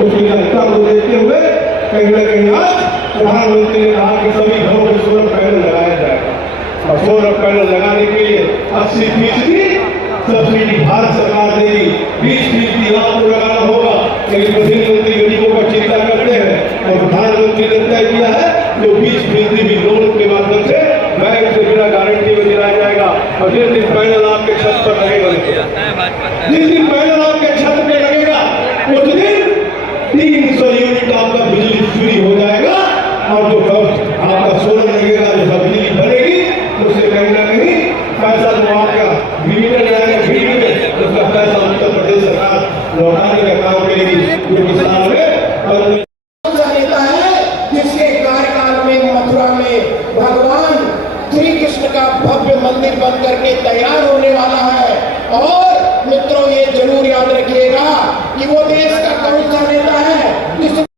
उसकी जनता को देखते हुए कहीं न कहीं आज प्रधानमंत्री ने कहा कि सभी घरों में सोलर पैनल लगाया जाएगा और सोलर पैनल लगाने के लिए 80% सब्सिडी भारत सरकार देगी, 20% आपको लगाना होगा। लेकिन प्रधानमंत्री गरीबों का चिंता करते हैं और प्रधानमंत्री ने तय किया है जो 20% भी लोन के माध्यम से बैंक से बिना गारंटी में दिलाया जाएगा। और जिस दिन पैनल आपके छत पर लगेगा, जिस दिन पैनल आपके छत पे लगेगा उस दिन 300 यूनिट आपका बिजली फ्री हो जाएगा। और जो आपका सोलर लगेगा, जो बिजली बनेगी, उससे कहीं ना कहीं पैसा जो आपका मीटर लगाएगा बिजली में, उसका पैसा उत्तर प्रदेश सरकार लौटाने का काम करेगी। जो किसान है नेता है जिसके कार्यकाल में मथुरा में भगवान श्री कृष्ण का भव्य मंदिर बन करके तैयार होने वाला है। और मित्रों, ये जरूर याद रखिएगा कि वो देश का कौन सा नेता है जिस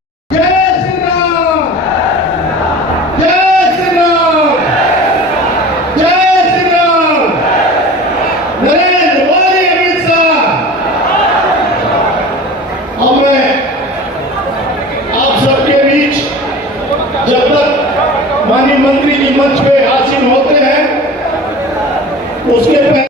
माननीय मंत्री जी मंच पे आसीन होते हैं उसके पहले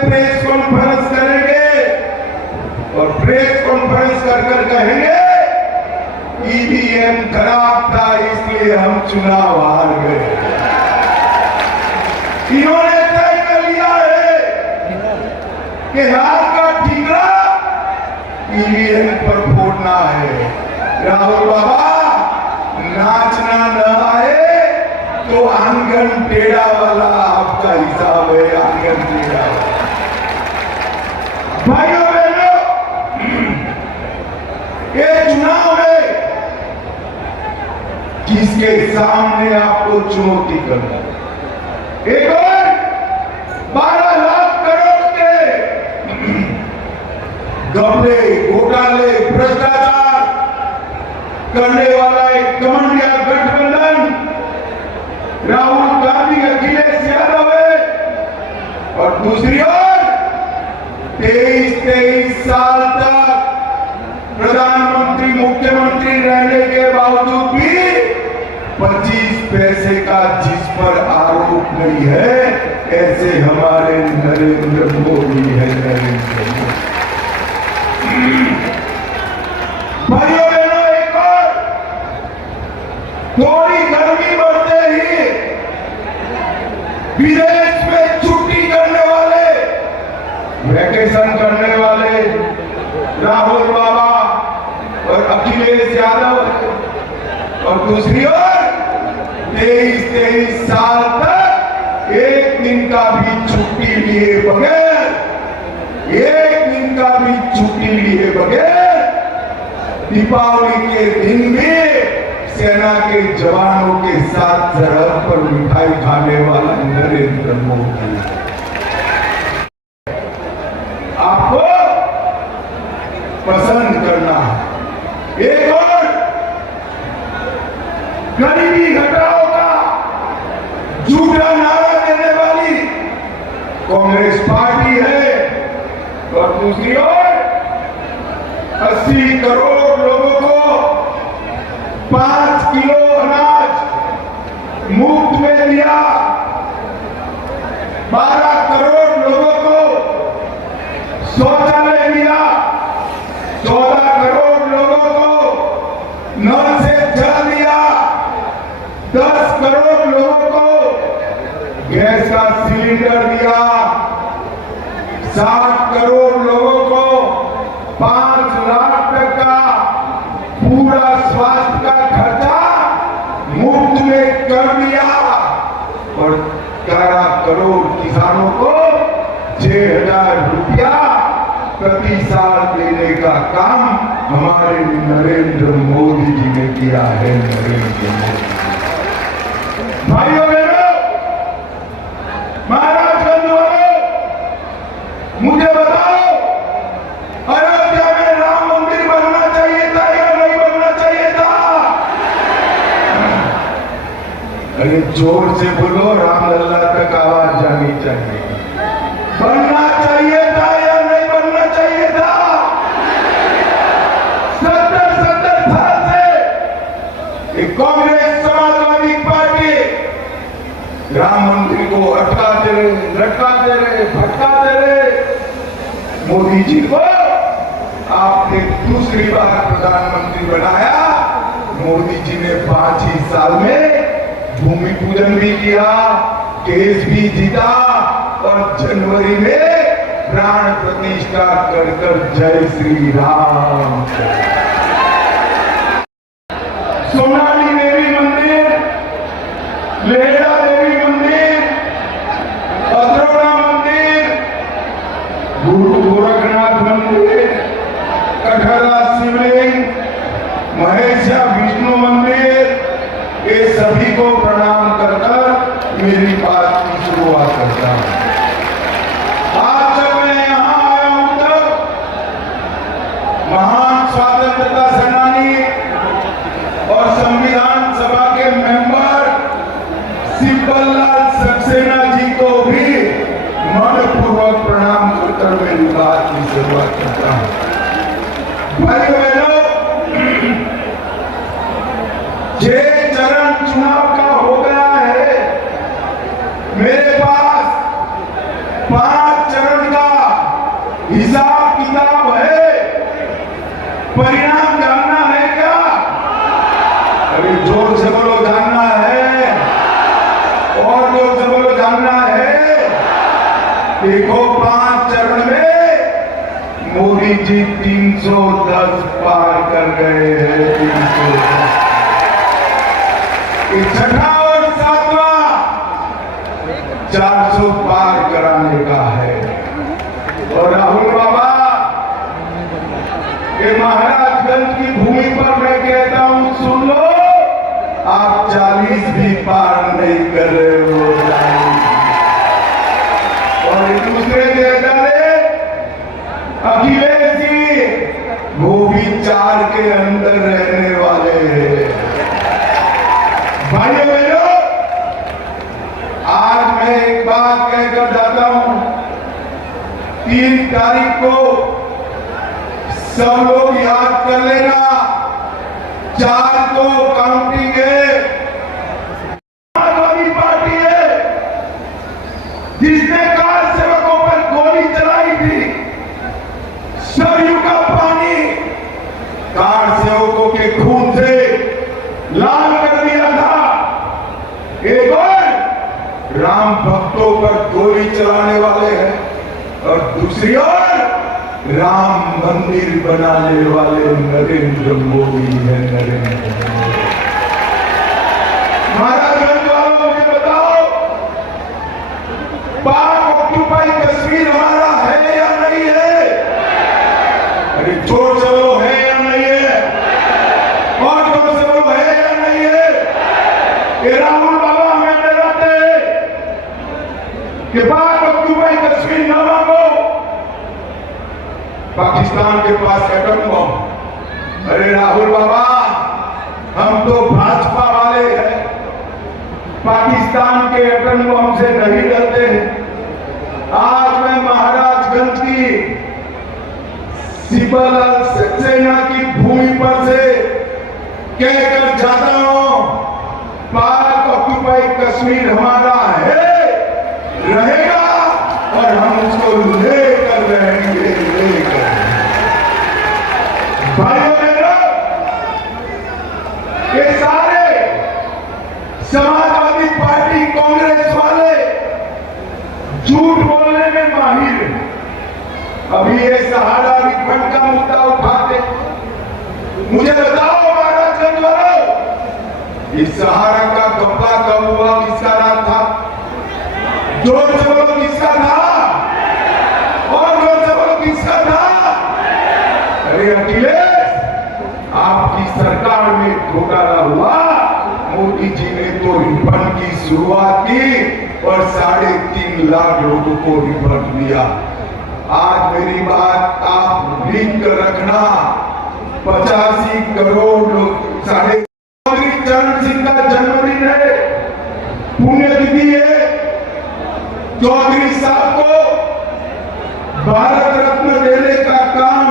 प्रेस कॉन्फ्रेंस करेंगे और प्रेस कॉन्फ्रेंस कर कहेंगे ईवीएम खराब था इसलिए हम चुनाव हार गए। इन्होंने तय कर लिया है कि हार का ठीकरा ईवीएम पर फोड़ना है। राहुल बाबा, नाचना न आए तो आंगन टेढ़ा वाला आपका हिसाब है, आंगन टेढ़ा। भाइयों बहनों, ये चुनाव है जिसके सामने आपको चुनौती करना। एक और 12 लाख करोड़ के घपले, घोटाले, भ्रष्टाचार करने वाला एक कमंडिया गठबंधन राहुल गांधी, अखिलेश यादव है। और दूसरी ओर 23 साल तक प्रधानमंत्री, मुख्यमंत्री रहने के बावजूद भी 25 पैसे का जिस पर आरोप नहीं है, ऐसे हमारे नरेंद्र मोदी है। नरेंद्र मोदी भाइयों बहनों, एक और थोड़ी गर्मी बढ़ते ही विदेश में छुट्टी करने वाले, वैकेशन करने वाले राहुल बाबा और अखिलेश यादव, और दूसरी ओर 23 साल तक एक दिन का भी छुट्टी लिए बगैर, एक दिन का भी छुट्टी लिए बगैर दीपावली के दिन भी सेना के जवानों के साथ सरहद पर मिठाई खाने वाला नरेंद्र मोदी। आपको पसंद करना है। एक और गरीबी घटाओ का झूठा नारा देने वाली कांग्रेस पार्टी है, और दूसरी ओर 80 करोड़ लोगों को 5 किलो अनाज मुफ्त में दिया, 12 करोड़ लोगों को शौचालय दिया, 14 करोड़ लोगों को नल से जल दिया, 10 करोड़ लोगों को गैस का सिलेंडर दिया, 7 करोड़ लोगों को 5 लाख तक का पूरा स्वास्थ्य का करोड़ किसानों को 6,000 रुपया प्रति साल देने का काम हमारे नरेंद्र मोदी जी ने किया है। नरेंद्र मोदी भाइयों बहनों, महाराजगंज वालों, मुझे बताओ, अयोध्या में राम मंदिर बनना चाहिए था या नहीं बनना चाहिए था? अरे जोर से बोलो, रामलला तक आवाज जानी चाहिए। बनना चाहिए था या नहीं बनना चाहिए था? 70 साल से कांग्रेस समाजवादी पार्टी राम मंदिर को अटकाते रहे, लटकाते रहे, भटकाते रहे। मोदी जी को आपने दूसरी बार प्रधानमंत्री बनाया। मोदी जी ने 5 ही साल में भूमि पूजन भी किया, केस भी जीता और जनवरी में प्राण प्रतिष्ठा कर जय श्री राम। सोनाली देवी मंदिर, लेहड़ा देवी मंदिर, अद्रौड़ा मंदिर, गुरु गोरखनाथ मंदिर, कठहरा शिवलिंग, महेशा विष्णु मंदिर, ये सभी को प्रणाम कर मेरी बात की शुरुआत करता हूं। आज जब मैं यहां आया हूं तब महान स्वतंत्रता सेनानी और संविधान सभा के मेंबर शिवपाल सक्सेना जी को भी मनपूर्वक प्रणाम कर मेरी बात की शुरुआत करता हूं। भाइयों बहनों, 6 चरण चुनाव का हो गया है। मेरे पास 5 चरण का हिसाब किताब है। परिणाम जानना है क्या? अरे जोर से बोलो, जानना है? और जोर से बोलो, जानना है? देखो, 5 चरण में मोदी जी 310 पार कर गए हैं। 310 छठा और 7वां 400 पार कराने का है। और राहुल बाबा, ये महाराजगंज की भूमि पर मैं कहता हूं, सुन लो, आप 40 भी पार नहीं कर रहे हो। और एक दूसरे के डाले अखिलेश जी, वो भी 4 के अंदर रहने वाले हैं। भाइयों बहनों, आज मैं एक बात कहकर जाता हूं। 3 तारीख को सब लोग याद कर लेना, 4 को काउंटिंग है। समाजवादी पार्टी है जिसने कार सेवकों पर गोली चलाई थी। सरयू का पानी कार सेवकों के खून से लाल कर दिया था। एक और राम भक्तों पर गोली चलाने वाले हैं और दूसरी ओर राम मंदिर बनाने वाले नरेंद्र मोदी है। नरेंद्र मोदी। महाराजगंज वालों, मुझे बताओ, पाक ऑक्यूपाई कश्मीर हमारा है या नहीं है? अरे जोर से बोलो, है या नहीं है? और जोर से बोलो, है या नहीं है? ये राहुल बाबा हमें डराते कि पाक ऑक्यूपाई कश्मीर न मांगो। पाकिस्तान के पास एटम बम। अरे राहुल बाबा, हम तो भाजपा वाले हैं, पाकिस्तान के एटम बम से नहीं डरते हैं। आज मैं महाराजगंज की शिवपाल सक्सेना की भूमि पर से कहकर जाता हूं, पाक ऑक्यूपाई कश्मीर हमारा है, रहेगा और हम उसको लेकर रहेंगे। भाइयों बहनों, ये सारे समाजवादी पार्टी कांग्रेस वाले झूठ बोलने में माहिर हैं। अभी ये सहारा रिफंड का मुद्दा उठाते। मुझे बताओ महाराजगंज वालों, इस सहारा का घपला कब हुआ, किसका राज था? जोर से बोलो किसका था? और जोर से बोलो किसका था? अरे अखिलेश, आपकी सरकार में घोटाला हुआ। मोदी जी ने तो रिफंड की शुरुआत की और 3.5 लाख लोगों को रिफंड दिया। आज मेरी बात आप लिख कर रखना, 85 करोड़ लोग चौधरी चरण सिंह का जन्मदिन है, पुण्यतिथि है। चौधरी साहब को भारत रत्न देने का काम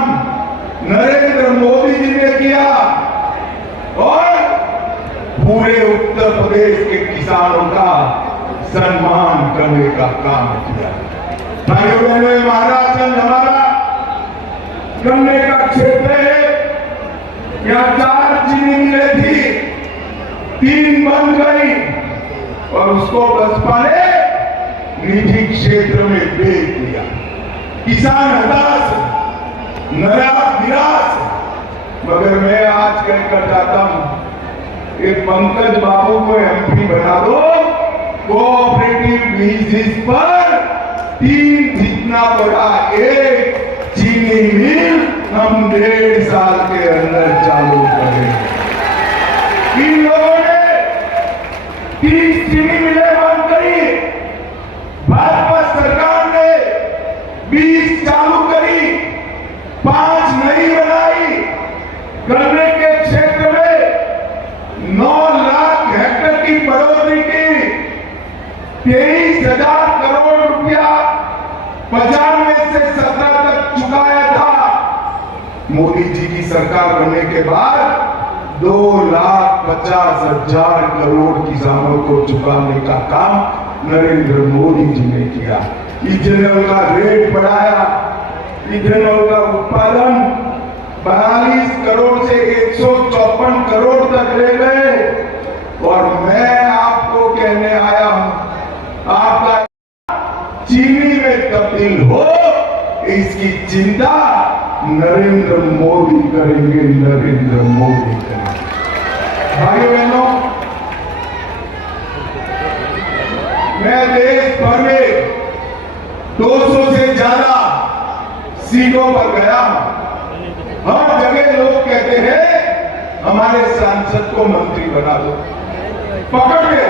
नरेंद्र मोदी जी ने किया और पूरे उत्तर प्रदेश के किसानों का सम्मान करने का काम किया। भाइयों बहनों, महाराजगंज हमारा गन्ने का क्षेत्र है। यहाँ 4 चीनी मिलें थी, 3 बन गई और उसको बसपा ने निजी क्षेत्र में बेच दिया। किसान हताश, निराश। मगर मैं आज कहकर जाता हूं, ये पंकज बाबू को एमपी बना दो, कोऑपरेटिव बेसिस पर 3 जितना बड़ा एक चीनी मिल हम 1.5 साल के अंदर चालू करेंगे। इन लोगों ने 30 चीनी मिलें बंद करी, भाजपा सरकार ने 20 चालू करी, 5 नई बनाई। गन्ने के क्षेत्र में 9 लाख हेक्टेयर की बढ़ोतरी की, 23,000 करोड़ रुपया 95 से 17 तक चुकाया था। मोदी जी की सरकार बनने के बाद 2,50,000 करोड़ किसानों को चुकाने का काम नरेंद्र मोदी जी ने किया। इथेनॉल का रेट बढ़ाया, इथेनॉल का उत्पादन 42 करोड़ से 154 करोड़ तक ले गए। और मैं आपको कहने आया हूं, आपका चीनी में तब्दील हो, इसकी चिंता नरेंद्र मोदी करेंगे, नरेंद्र मोदी करेंगे। भाइयों बहनों, मैं देश भर में 200 से ज्यादा सीटों पर गया हूं। हर जगह लोग कहते हैं हमारे सांसद को मंत्री बना दो, पकड़ गए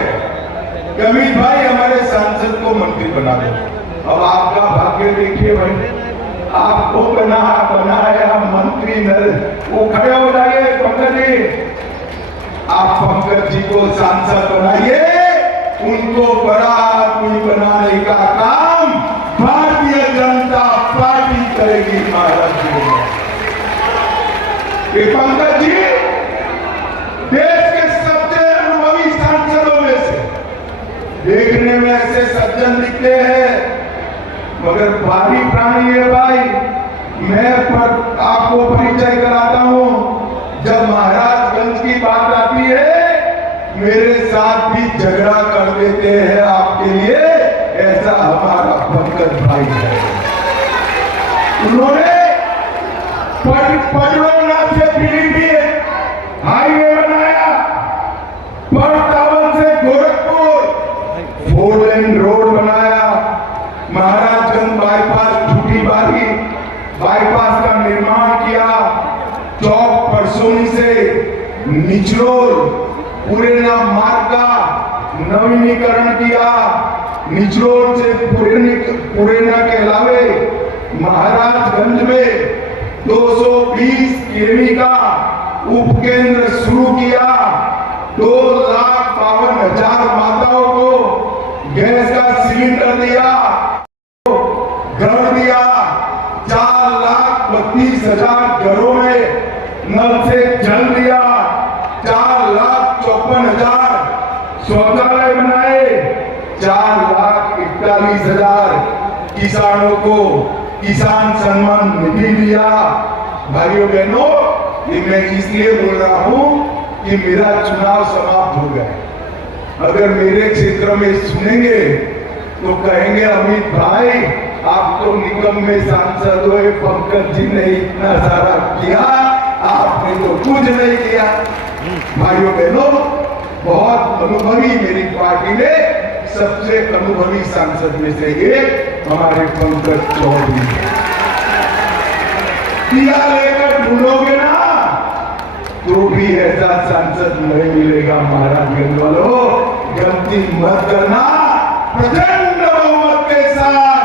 अमित भाई हमारे सांसद को मंत्री बना दो। अब आपका भाग्य देखिए भाई, आपको बनाया मंत्री वो खड़े हो जाइए पंकज जी, आप पंकज जी को सांसद बनाइए, उनको बड़ा कोई बनाने का काम भारतीय जनता पार्टी करेगी महाराष्ट्र में। पंकज जी देश के सबसे अनुभवी सांसदों में से, देखने में ऐसे सज्जन दिखते हैं मगर भारी प्राणी है भाई। मैं आपको परिचय कराता हूं, जब महाराजगंज की बात आती है मेरे साथ भी झगड़ा कर देते हैं आपके लिए, ऐसा हमारा पंकज भाई है। उन्होंने पटरोना से पीलीभीत हाईवे बनाया, परतावन से गोरखपुर 4 लेन रोड बनाया, महाराजगंज बाईपास टूटी बारी बाईपास का निर्माण किया, चौक परसोनी से निचरोल पुरेना मार्ग का नवीनीकरण किया, निचरोल से पुरेना के अलावे महाराजगंज में 220 किमी का उपकेंद्र शुरू किया, 2,52,000 माताओं को गैस का सिलेंडर दिया, घर दिया, 4,32,000 घरों में नल से जल दिया, 4,54,000 शौचालय बनाए, 4,41,000 किसानों को किसान सम्मान निधि दिया। भाइयों बहनों, ये मैं इसलिए बोल रहा हूं कि मेरा चुनाव समाप्त हो गया। अगर मेरे क्षेत्र में सुनेंगे तो कहेंगे अमित भाई आप तो निगम में सांसद हुए, पंकज जी ने इतना सारा किया, आपने तो कुछ नहीं किया। भाइयों बहनों, बहुत अनुभवी मेरी पार्टी ने सबसे अनुभवी सांसद में से एक हमारे पंकज चौधरी। किला लेकर ढूंढोगे ना तो भी ऐसा सांसद नहीं मिलेगा। महाराजगंज वालों, गलती मत करना। प्रचंड बहुमत के साथ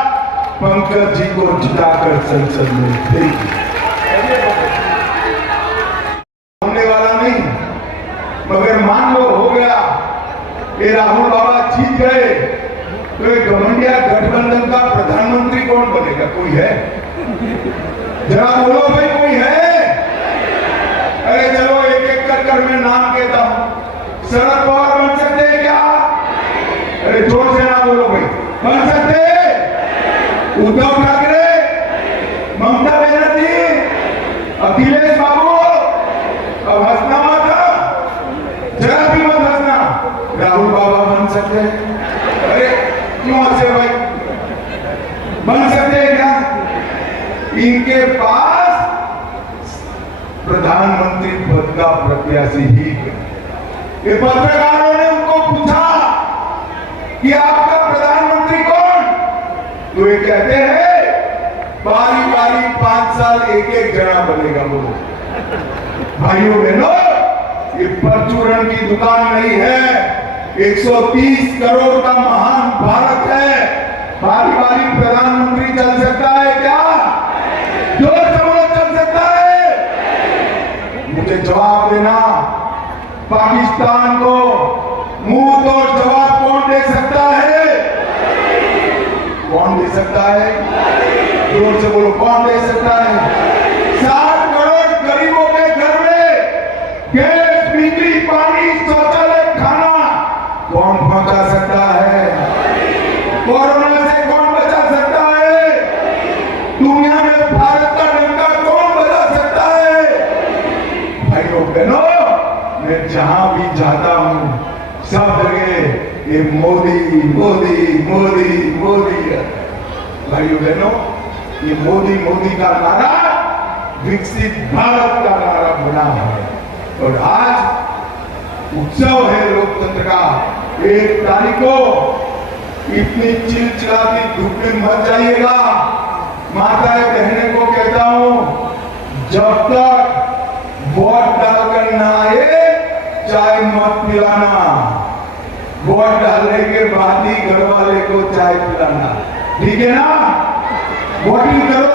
पंकज जी को जिताकर संसद में भेजिए। होने वाला नहीं, मगर मान लो हो गया, ये राहुल बाबा जीत गए तो ये घमंडिया गठबंधन का प्रधानमंत्री कौन बनेगा? कोई है? जरा बोलो भाई, कोई है? अरे चलो एक एक कर मैं नाम कहता हूं। शरद पवार बन सकते हैं क्या? अरे जोर से ना बोलो भाई, बन सकते? उद्धव ठाकरे, ममता बनर्जी, अखिलेश बाबू, अब हंसना मत, जरा भी मत हंसना। राहुल बाबा बन सकते हैं? अरे क्यों हंसे भाई? बन सकते हैं क्या? इनके पास प्रधानमंत्री पद का प्रत्याशी ही है। ये पत्रकारों ने उनको पूछा कि आपका प्रधानमंत्री कौन? तो ये कहते हैं बारी बारी 5 साल एक एक जना बनेगा। बोलो भाइयों बहनों, ये परचूरण की दुकान नहीं है, 130 करोड़ का महान भारत है। बारी बारी प्रधानमंत्री चल सकता है क्या? जो समझ चल सकता है? मुझे जवाब देना। पाकिस्तान को मुंह तोड़ जवाब कौन दे सकता है? कौन दे सकता है? जोर से बोलो, कौन दे सकता है? 60 करोड़ गरीबों के घर में गैस, बिजली, पानी, शौचालय, खाना कौन पहुंचा सकता है? कोरोना से कौन बचा सकता है? दुनिया में भारत का डंका कौन बजा सकता है? भाइयों बहनों, मैं जहां भी जाता हूं सब जगह ये मोदी मोदी मोदी मोदी है। भाइयों बहनों, ये मोदी मोदी का नारा विकसित भारत का नारा बना है। और आज उत्सव है लोकतंत्र का। 1 तारीख को इतनी चिलचिलाती धूप में मत जाइएगा। माताएं बहने को कहता हूं, जब तक वोट डालकर ना आए चाय मत पिलाना। वोट डालने के बाद ही घर वाले को चाय पिलाना, ठीक है ना? वोटिंग करो।